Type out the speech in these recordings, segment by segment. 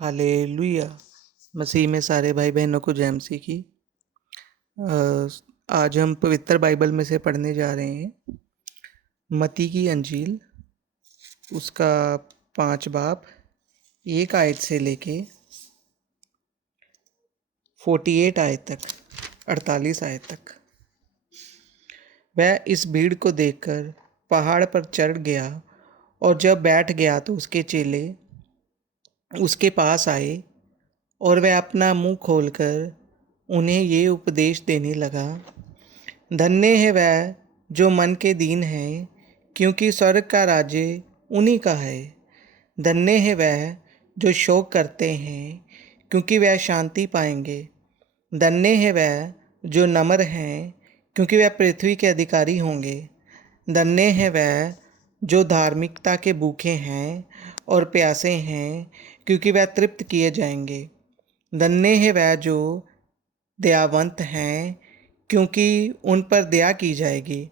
Hallelujah. मसीह में सारे भाई बहनों को जय मसीह की। आज हम पवित्र बाइबल में से पढ़ने जा रहे हैं मत्ती की अंजील, उसका 5 बाब 1 आयत से लेके 48 आयत तक, 48 आयत तक। वह इस भीड़ को देखकर पहाड़ पर चढ़ गया और जब बैठ गया तो उसके चेले उसके पास आए और वह अपना मुंह खोलकर उन्हें ये उपदेश देने लगा। धन्य है वह जो मन के दीन है, क्योंकि स्वर्ग का राज्य उन्हीं का है। धन्य है वह जो शोक करते हैं, क्योंकि वह शांति पाएंगे। धन्य है वह जो नम्र हैं, क्योंकि वह पृथ्वी के अधिकारी होंगे। धन्य है वह जो धार्मिकता के भूखे हैं और प्यासे हैं, क्योंकि वह तृप्त किए जाएंगे। धन्य है वह जो दयावंत हैं, क्योंकि उन पर दया की जाएगी।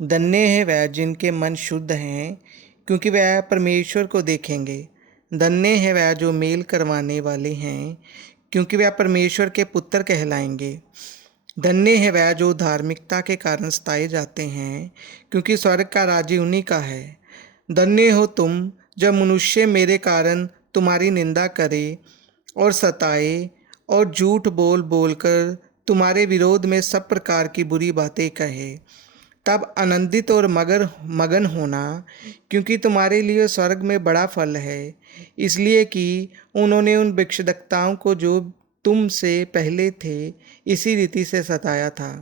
धन्य है वह जिनके मन शुद्ध हैं, क्योंकि वह परमेश्वर को देखेंगे। धन्य है वह जो मेल करवाने वाले हैं, क्योंकि वह परमेश्वर के पुत्र कहलाएंगे। धन्य है वह जो धार्मिकता के कारण सताए जाते हैं, क्योंकि स्वर्ग का राज्य उन्हीं का है। धन्य हो तुम जब मनुष्य मेरे कारण तुम्हारी निंदा करे और सताए और झूठ बोल बोलकर तुम्हारे विरोध में सब प्रकार की बुरी बातें कहे। तब आनंदित और मगन होना, क्योंकि तुम्हारे लिए स्वर्ग में बड़ा फल है, इसलिए कि उन्होंने उन भिक्षुकताओं को जो तुम से पहले थे इसी रीति से सताया था।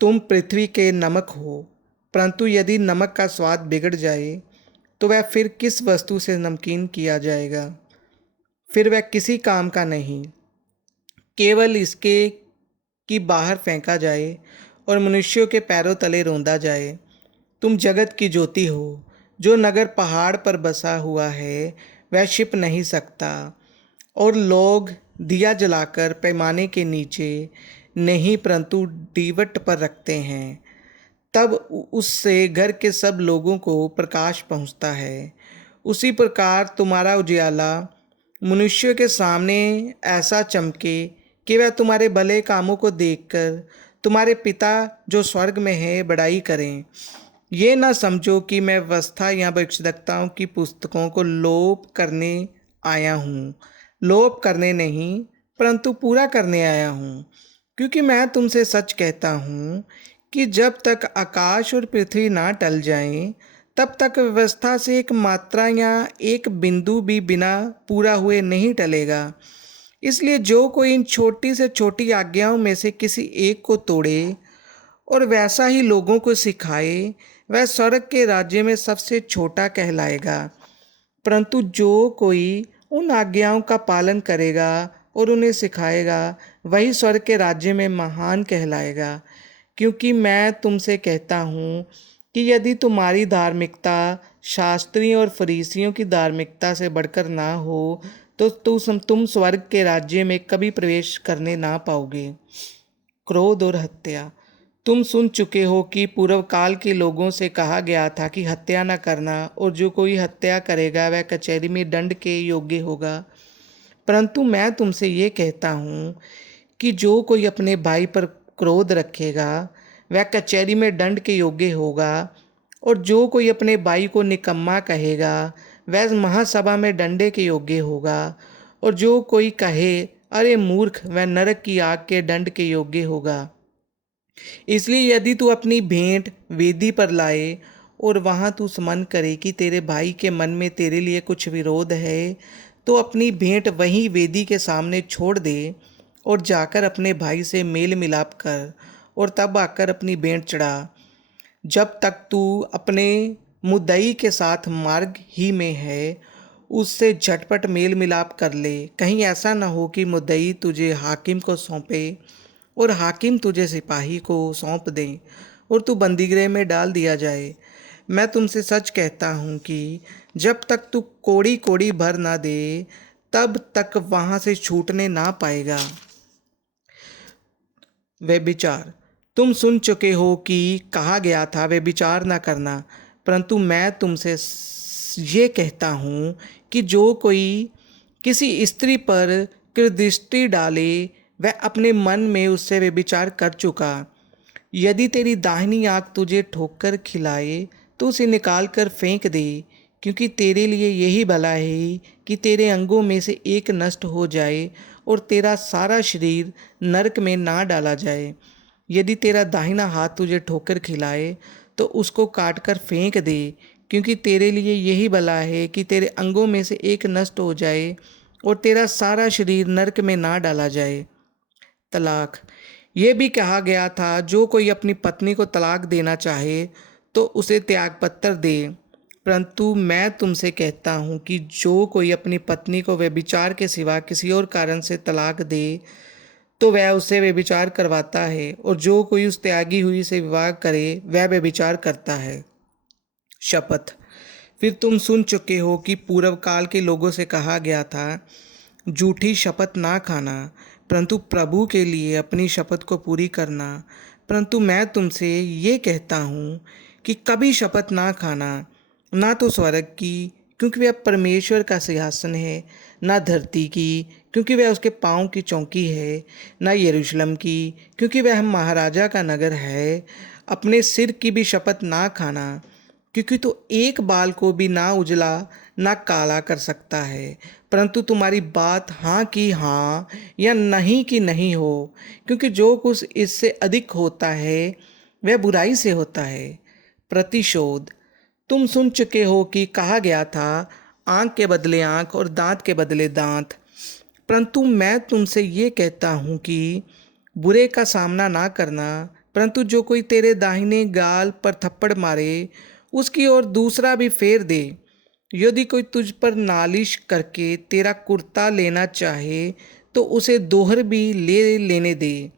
तुम पृथ्वी के नमक हो, परंतु यदि नमक का स्वाद बिगड़ जाए तो वह फिर किस वस्तु से नमकीन किया जाएगा? फिर वह किसी काम का नहीं, केवल इसके कि बाहर फेंका जाए और मनुष्यों के पैरों तले रौंदा जाए। तुम जगत की ज्योति हो। जो नगर पहाड़ पर बसा हुआ है वह छिप नहीं सकता, और लोग दिया जलाकर पैमाने के नीचे नहीं परंतु दीवट पर रखते हैं, तब उससे घर के सब लोगों को प्रकाश पहुंचता है। उसी प्रकार तुम्हारा उजियाला मनुष्यों के सामने ऐसा चमके कि वह तुम्हारे भले कामों को देखकर तुम्हारे पिता जो स्वर्ग में है बड़ाई करें। ये ना समझो कि मैं व्यवस्था या भविष्यद्वक्ताओं की पुस्तकों को लोप करने आया हूँ। लोप करने नहीं, परंतु पूरा करने आया हूँ। क्योंकि मैं तुमसे सच कहता हूँ कि जब तक आकाश और पृथ्वी ना टल जाएं, तब तक व्यवस्था से एक मात्रा या एक बिंदु भी बिना पूरा हुए नहीं टलेगा। इसलिए जो कोई इन छोटी से छोटी आज्ञाओं में से किसी एक को तोड़े और वैसा ही लोगों को सिखाए, वह स्वर्ग के राज्य में सबसे छोटा कहलाएगा। परंतु जो कोई उन आज्ञाओं का पालन करेगा और उन्हें सिखाएगा, वही स्वर्ग के राज्य में महान कहलाएगा। क्योंकि मैं तुमसे कहता हूँ कि यदि तुम्हारी धार्मिकता शास्त्रियों और फरीसियों की धार्मिकता से बढ़कर ना हो तो तुम स्वर्ग के राज्य में कभी प्रवेश करने ना पाओगे। क्रोध और हत्या। तुम सुन चुके हो कि पूर्व काल के लोगों से कहा गया था कि हत्या न करना, और जो कोई हत्या करेगा वह कचहरी में दंड के योग्य होगा। परंतु मैं तुमसे ये कहता हूँ कि जो कोई अपने भाई पर क्रोध रखेगा वह कचहरी में दंड के योग्य होगा, और जो कोई अपने भाई को निकम्मा कहेगा वह महासभा में दंडे के योग्य होगा, और जो कोई कहे अरे मूर्ख, वह नरक की आग के दंड के योग्य होगा। इसलिए यदि तू अपनी भेंट वेदी पर लाए और वहां तू स्मरण करे कि तेरे भाई के मन में तेरे लिए कुछ विरोध है, तो अपनी भेंट वहीं वेदी के सामने छोड़ दे और जाकर अपने भाई से मेल मिलाप कर, और तब आकर अपनी भेंट चढ़ा। जब तक तू अपने मुद्दई के साथ मार्ग ही में है, उससे झटपट मेल मिलाप कर ले। कहीं ऐसा न हो कि मुद्दई तुझे हाकिम को सौंपे और हाकिम तुझे सिपाही को सौंप दें और तू बंदीगृह में डाल दिया जाए। मैं तुमसे सच कहता हूँ कि जब तक तू कोड़ी कोड़ी भर ना दे, तब तक वहाँ से छूटने ना पाएगा। व्यभिचार। तुम सुन चुके हो कि कहा गया था व्यभिचार ना करना, परंतु मैं तुमसे ये कहता हूँ कि जो कोई किसी स्त्री पर कृदृष्टि डाले वह अपने मन में उससे व्यभिचार कर चुका। यदि तेरी दाहिनी आँख तुझे ठोकर खिलाए तो उसे निकाल कर फेंक दे, क्योंकि तेरे लिए यही भला है कि तेरे अंगों में से एक नष्ट हो जाए और तेरा सारा शरीर नरक में ना डाला जाए। यदि तेरा दाहिना हाथ तुझे ठोकर खिलाए तो उसको काट कर फेंक दे, क्योंकि तेरे लिए यही भला है कि तेरे अंगों में से एक नष्ट हो जाए और तेरा सारा शरीर नरक में ना डाला जाए। तलाक। ये भी कहा गया था, जो कोई अपनी पत्नी को तलाक देना चाहे तो उसे त्यागपत्र दे। परंतु मैं तुमसे कहता हूँ कि जो कोई अपनी पत्नी को व्यभिचार के सिवा किसी और कारण से तलाक दे तो वह उससे व्यभिचार करवाता है, और जो कोई उस त्यागी हुई से विवाह करे वह व्यभिचार करता है। शपथ। फिर तुम सुन चुके हो कि पूर्व काल के लोगों से कहा गया था, झूठी शपथ ना खाना, परंतु प्रभु के लिए अपनी शपथ को पूरी करना। परंतु मैं तुमसे ये कहता हूँ कि कभी शपथ ना खाना, ना तो स्वर्ग की, क्योंकि वह परमेश्वर का सिंहासन है, ना धरती की, क्योंकि वह उसके पाँव की चौकी है, ना यरूशलेम की, क्योंकि वह महाराजा का नगर है। अपने सिर की भी शपथ ना खाना, क्योंकि तो एक बाल को भी ना उजला ना काला कर सकता है, परंतु तुम्हारी बात हाँ की हाँ या नहीं की नहीं हो, क्योंकि जो कुछ इससे अधिक होता है वह बुराई से होता है। प्रतिशोध। तुम सुन चुके हो कि कहा गया था, आँख के बदले आँख और दांत के बदले दांत। परंतु मैं तुमसे ये कहता हूँ कि बुरे का सामना ना करना, परंतु जो कोई तेरे दाहिने गाल पर थप्पड़ मारे उसकी ओर दूसरा भी फेर दे। यदि कोई तुझ पर नालिश करके तेरा कुर्ता लेना चाहे तो उसे दोहर भी ले लेने दे।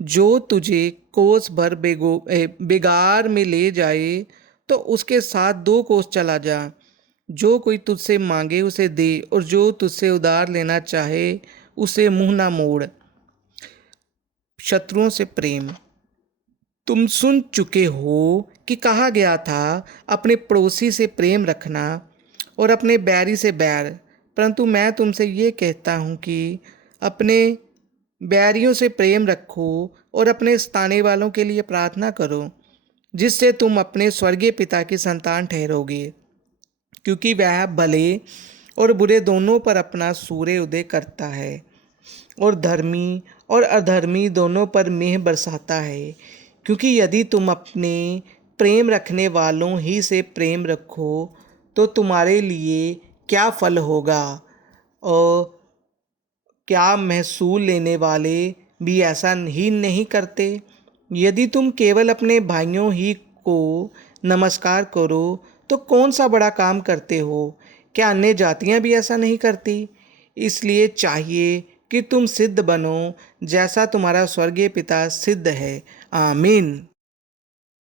जो तुझे कोस भर बेगार में ले जाए तो उसके साथ 2 कोस चला जा। जो कोई तुझसे मांगे उसे दे, और जो तुझसे उधार लेना चाहे उसे मुंह ना मोड़। शत्रुओं से प्रेम। तुम सुन चुके हो कि कहा गया था, अपने पड़ोसी से प्रेम रखना और अपने बैरी से बैर। परंतु मैं तुमसे ये कहता हूँ कि अपने बैरियों से प्रेम रखो और अपने सताने वालों के लिए प्रार्थना करो, जिससे तुम अपने स्वर्गीय पिता की संतान ठहरोगे, क्योंकि वह भले और बुरे दोनों पर अपना सूर्य उदय करता है और धर्मी और अधर्मी दोनों पर मेह बरसाता है। क्योंकि यदि तुम अपने प्रेम रखने वालों ही से प्रेम रखो तो तुम्हारे लिए क्या फल होगा, और क्या महसूल लेने वाले भी ऐसा ही नहीं करते? यदि तुम केवल अपने भाइयों ही को नमस्कार करो तो कौन सा बड़ा काम करते हो? क्या अन्य जातियां भी ऐसा नहीं करती? इसलिए चाहिए कि तुम सिद्ध बनो, जैसा तुम्हारा स्वर्गीय पिता सिद्ध है। आमीन।